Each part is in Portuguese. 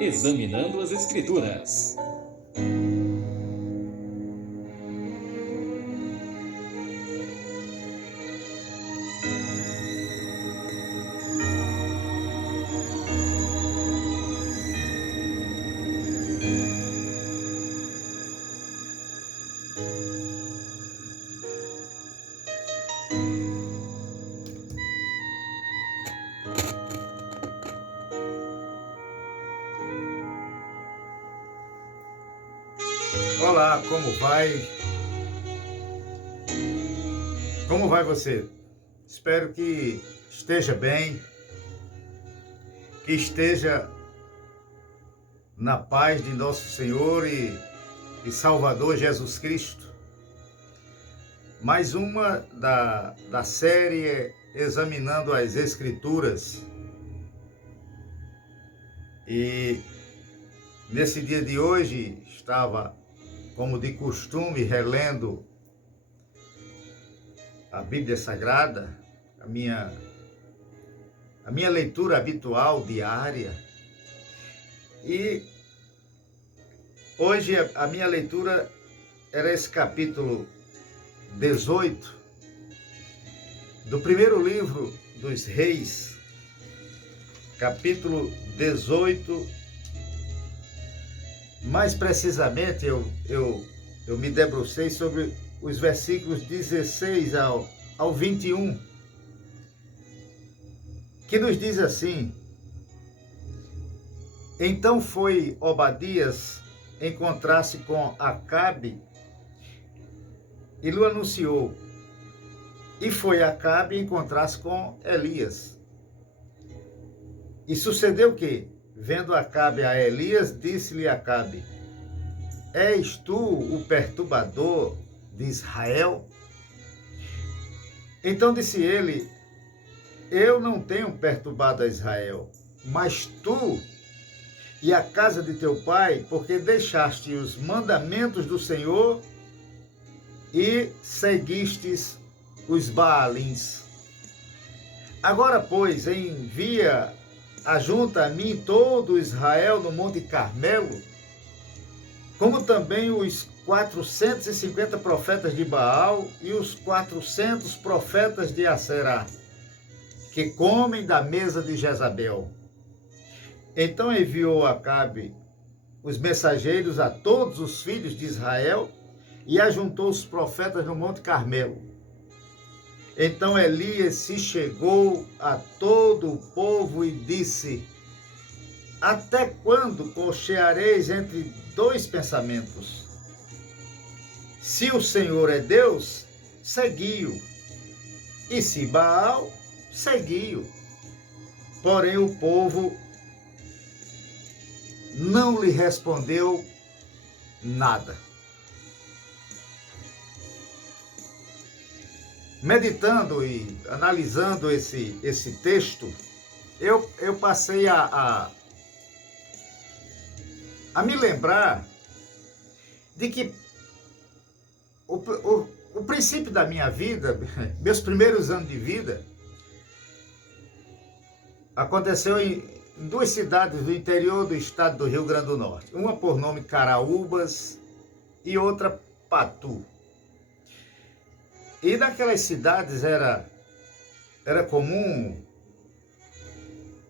Examinando as Escrituras. Olá, como vai? Como vai você? Espero que esteja bem, que esteja na paz de nosso Senhor e Salvador Jesus Cristo. Mais uma da série Examinando as Escrituras. E nesse dia de hoje estava, como de costume, relendo a Bíblia Sagrada, a minha leitura habitual, diária. E hoje a minha leitura era esse capítulo 18 do primeiro livro dos Reis, capítulo 18. Mais precisamente, eu me debrucei sobre os versículos 16 ao 21, que nos diz assim: Então foi Obadias encontrar-se com Acabe e lhe anunciou. E foi Acabe encontrar-se com Elias. E sucedeu que, vendo Acabe a Elias, disse-lhe Acabe: És tu o perturbador de Israel? Então disse ele: Eu não tenho perturbado a Israel, mas tu e a casa de teu pai, porque deixaste os mandamentos do Senhor e seguistes os Baalins. Agora, pois, envia ajunta a mim todo Israel no Monte Carmelo, como também os 450 profetas de Baal e os 400 profetas de Aserá, que comem da mesa de Jezabel. Então enviou Acabe os mensageiros a todos os filhos de Israel e ajuntou os profetas no Monte Carmelo. Então Elias se chegou a todo o povo e disse: Até quando cocheareis entre dois pensamentos? Se o Senhor é Deus, segui-o, e se Baal, segui-o. Porém o povo não lhe respondeu nada. Meditando e analisando esse texto, eu passei a me lembrar de que o princípio da minha vida, meus primeiros anos de vida, aconteceu em duas cidades do interior do estado do Rio Grande do Norte. Uma por nome Caraúbas e outra Patu. E naquelas cidades era comum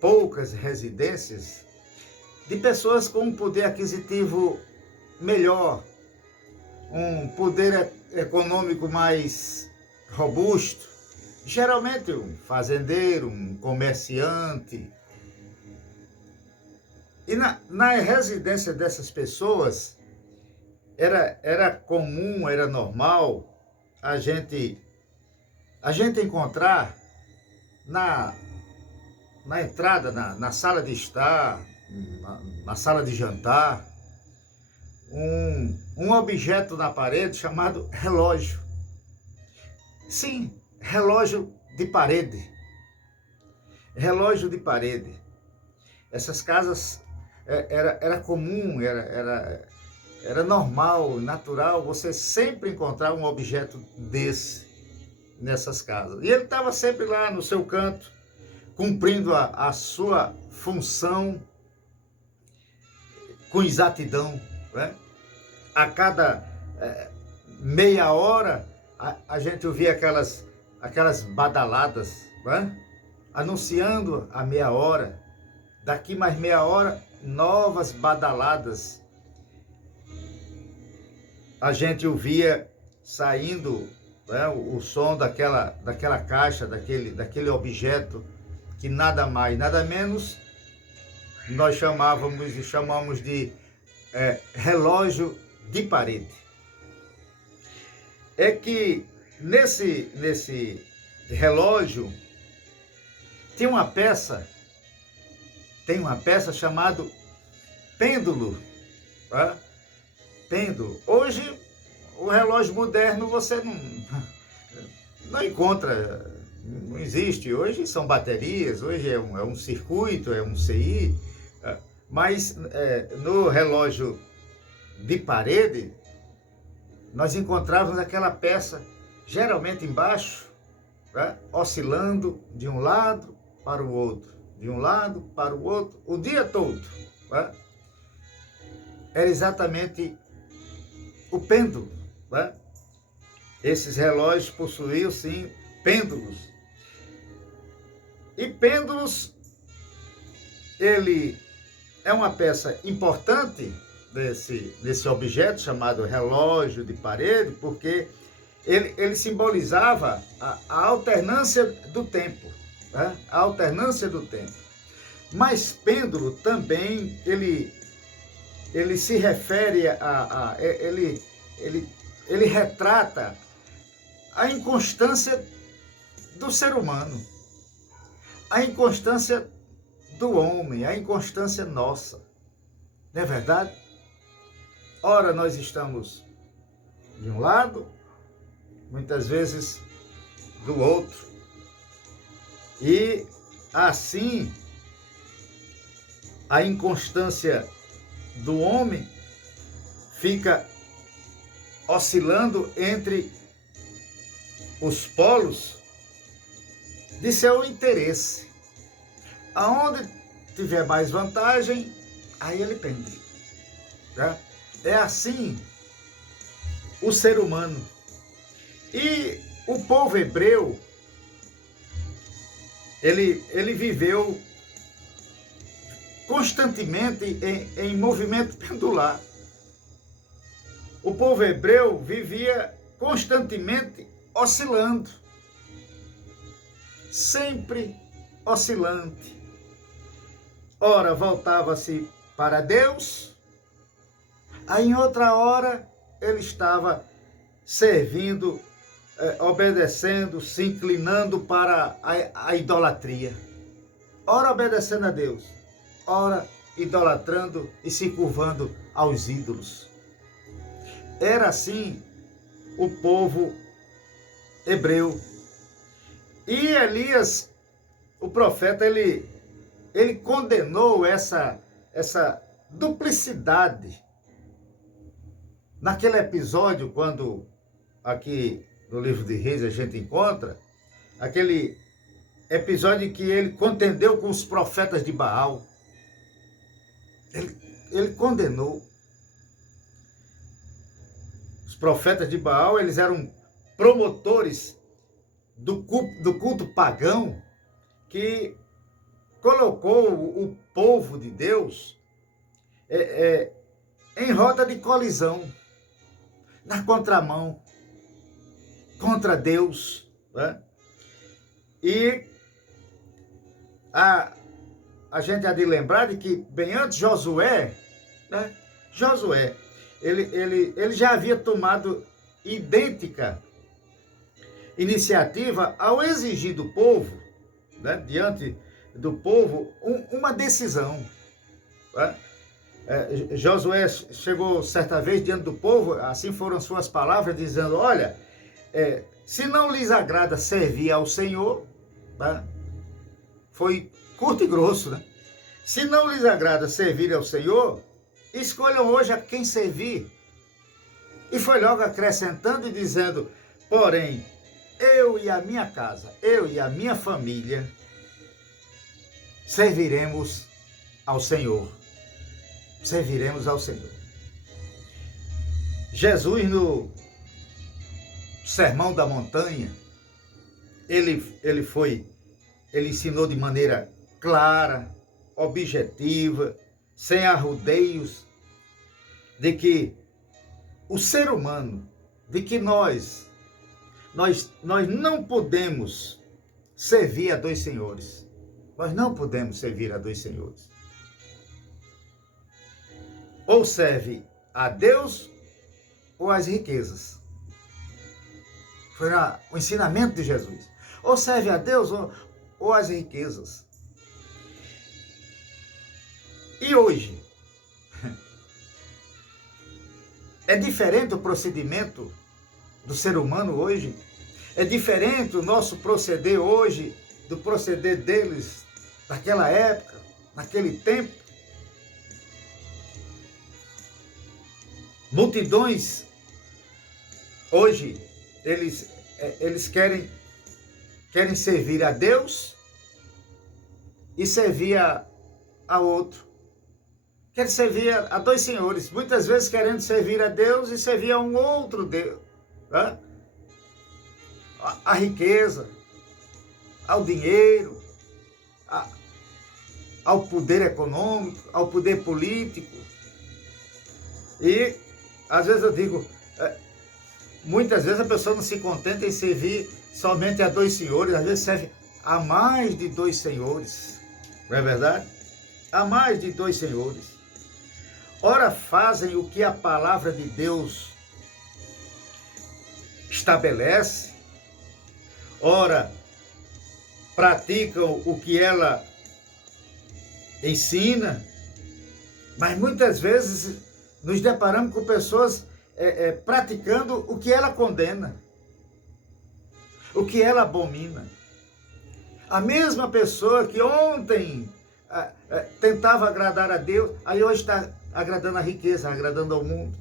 poucas residências de pessoas com um poder aquisitivo melhor, um poder econômico mais robusto, geralmente um fazendeiro, um comerciante. E na residência dessas pessoas era comum, era normal a gente encontrar na entrada, na sala de estar, na sala de jantar, um objeto na parede chamado relógio. Sim, relógio de parede. Relógio de parede. Essas casas era comum, era normal, natural você sempre encontrar um objeto desse nessas casas. E ele estava sempre lá no seu canto, cumprindo a sua função com exatidão, né? A cada meia hora a gente ouvia aquelas badaladas, né? Anunciando a meia hora. Daqui mais meia hora, novas badaladas. A gente ouvia saindo, né, o som daquela caixa, daquele objeto, que nada mais, nada menos, nós chamamos de relógio de parede. É que nesse relógio tem uma peça chamada pêndulo, tá? Pêndulo. Hoje, o relógio moderno você não encontra, não existe. Hoje são baterias, hoje é um circuito, é um CI, mas no relógio de parede, nós encontrávamos aquela peça, geralmente embaixo, tá? Oscilando de um lado para o outro, de um lado para o outro, o dia todo. Tá? Era exatamente o pêndulo. Tá? Esses relógios possuíam, sim, pêndulos. E pêndulos, ele é uma peça importante desse objeto chamado relógio de parede, porque ele simbolizava a alternância do tempo, né? A alternância do tempo. Mas pêndulo também, ele se refere ele retrata a inconstância do ser humano, a inconstância do homem, a inconstância nossa. Não é verdade? Ora, nós estamos de um lado, muitas vezes do outro. E assim, a inconstância do homem fica oscilando entre os polos de seu interesse. Aonde tiver mais vantagem, aí ele pende. Tá? É assim o ser humano. E o povo hebreu, ele viveu constantemente em movimento pendular. O povo hebreu vivia constantemente oscilando, sempre oscilante. Ora, voltava-se para Deus, aí em outra hora ele estava servindo, obedecendo, se inclinando para a idolatria. Ora obedecendo a Deus, ora idolatrando e se curvando aos ídolos. Era assim o povo hebreu. E Elias, o profeta, ele condenou essa duplicidade. Naquele episódio, quando aqui no livro de Reis a gente encontra, aquele episódio em que ele contendeu com os profetas de Baal. Ele condenou. Os profetas de Baal, eles eram promotores do culto pagão que colocou o povo de Deus em rota de colisão, na contramão, contra Deus. Né? E a gente há de lembrar de que, bem antes, Josué, né? Josué, ele já havia tomado idêntica iniciativa ao exigir do povo, né? Diante do povo, uma decisão. Né? Josué chegou certa vez diante do povo, assim foram suas palavras, dizendo: olha, se não lhes agrada servir ao Senhor, tá? Foi curto e grosso, né? Se não lhes agrada servir ao Senhor, escolham hoje a quem servir. E foi logo acrescentando e dizendo: porém, eu e a minha casa, eu e a minha família, serviremos ao Senhor. Serviremos ao Senhor. Jesus, no Sermão da Montanha, ele ensinou de maneira clara, objetiva, sem arrudeios, de que o ser humano, de que nós não podemos servir a dois senhores. Nós não podemos servir a dois senhores. Ou serve a Deus ou às riquezas. Foi o ensinamento de Jesus. Ou serve a Deus ou às riquezas. E hoje, é diferente o procedimento do ser humano hoje? É diferente o nosso proceder hoje do proceder deles naquela época, naquele tempo? Multidões, hoje, eles querem servir a Deus e servir a outro. Querem servir a dois senhores, muitas vezes querendo servir a Deus e servir a um outro Deus. Né? A riqueza, ao dinheiro, ao poder econômico, ao poder político. E, às vezes eu digo, muitas vezes a pessoa não se contenta em servir somente a dois senhores, às vezes serve a mais de dois senhores. Não é verdade? A mais de dois senhores. Ora, fazem o que a palavra de Deus estabelece, ora, praticam o que ela ensina, mas muitas vezes nos deparamos com pessoas praticando o que ela condena, o que ela abomina. A mesma pessoa que ontem tentava agradar a Deus, aí hoje está agradando a riqueza, agradando ao mundo,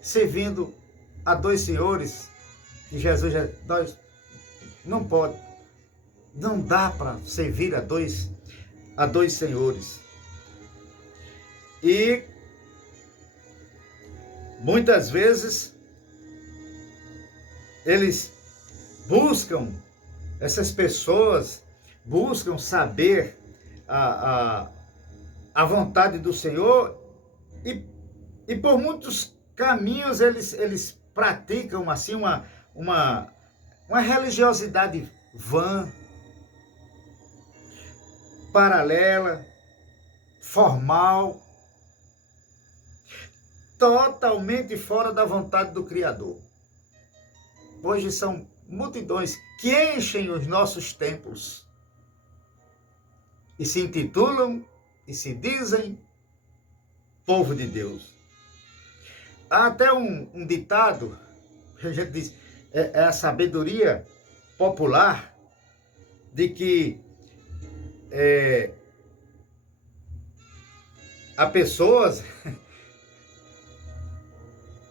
servindo a dois senhores, que Jesus já... Não pode, não dá para servir a dois senhores. E muitas vezes eles buscam, essas pessoas buscam saber a vontade do Senhor e por muitos caminhos eles praticam assim uma religiosidade vã, paralela, formal, totalmente fora da vontade do Criador. Hoje são multidões que enchem os nossos templos e se intitulam e se dizem povo de Deus. Há até um ditado, a gente diz, é a sabedoria popular, de que há pessoas,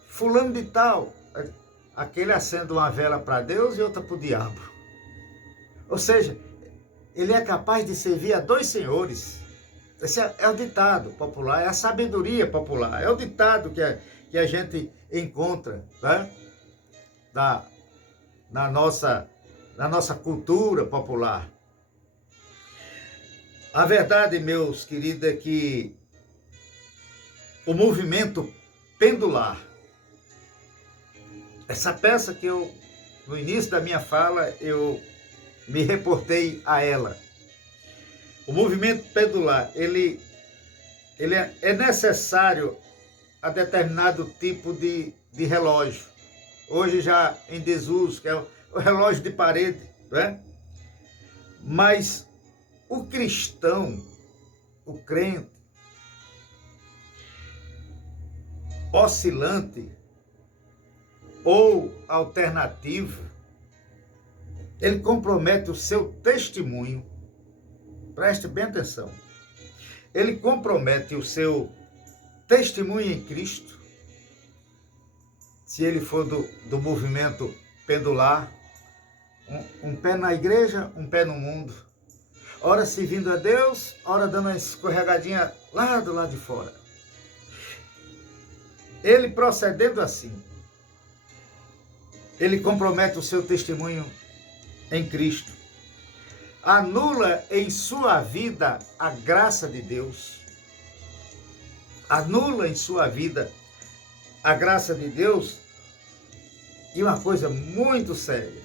fulano de tal, aquele acende uma vela para Deus e outra para o diabo. Ou seja, ele é capaz de servir a dois senhores. Esse é o ditado popular, é a sabedoria popular, é o ditado que a gente encontra, né? na nossa cultura popular. A verdade, meus queridos, é que o movimento pendular, essa peça que no início da minha fala, eu me reportei a ela. O movimento pendular, ele é necessário a determinado tipo de relógio. Hoje já em desuso, que é o relógio de parede, né? Mas o cristão, o crente, oscilante ou alternativo, ele compromete o seu testemunho. Preste bem atenção. Ele compromete o seu testemunho em Cristo, se ele for do movimento pendular, um pé na igreja, um pé no mundo. ora servindo a Deus, ora dando uma escorregadinha lá do lado de fora. Ele procedendo assim, ele compromete o seu testemunho em Cristo, anula em sua vida a graça de Deus, anula em sua vida a graça de Deus, e uma coisa muito séria,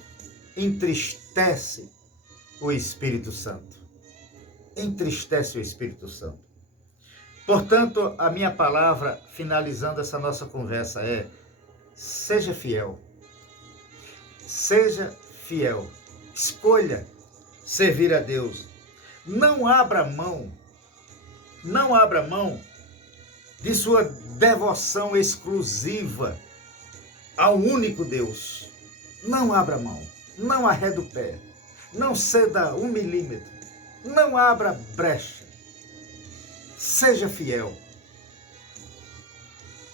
entristece o Espírito Santo. Entristece o Espírito Santo. Portanto, a minha palavra, finalizando essa nossa conversa, é: seja fiel. Seja fiel. Escolha servir a Deus. Não abra mão de sua devoção exclusiva ao único Deus. Não abra mão, não arreda o pé, não ceda 1 milímetro, não abra brecha. Seja fiel.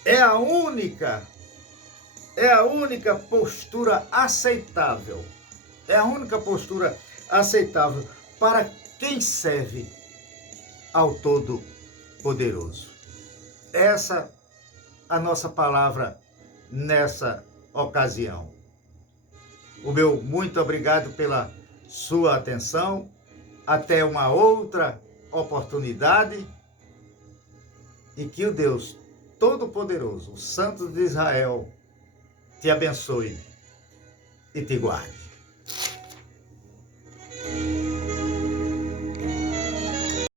É a única postura aceitável. É a única postura aceitável para quem serve ao Todo-Poderoso. Essa a nossa palavra nessa ocasião. O meu muito obrigado pela sua atenção. Até uma outra oportunidade. E que o Deus Todo-Poderoso, o Santo de Israel, te abençoe e te guarde.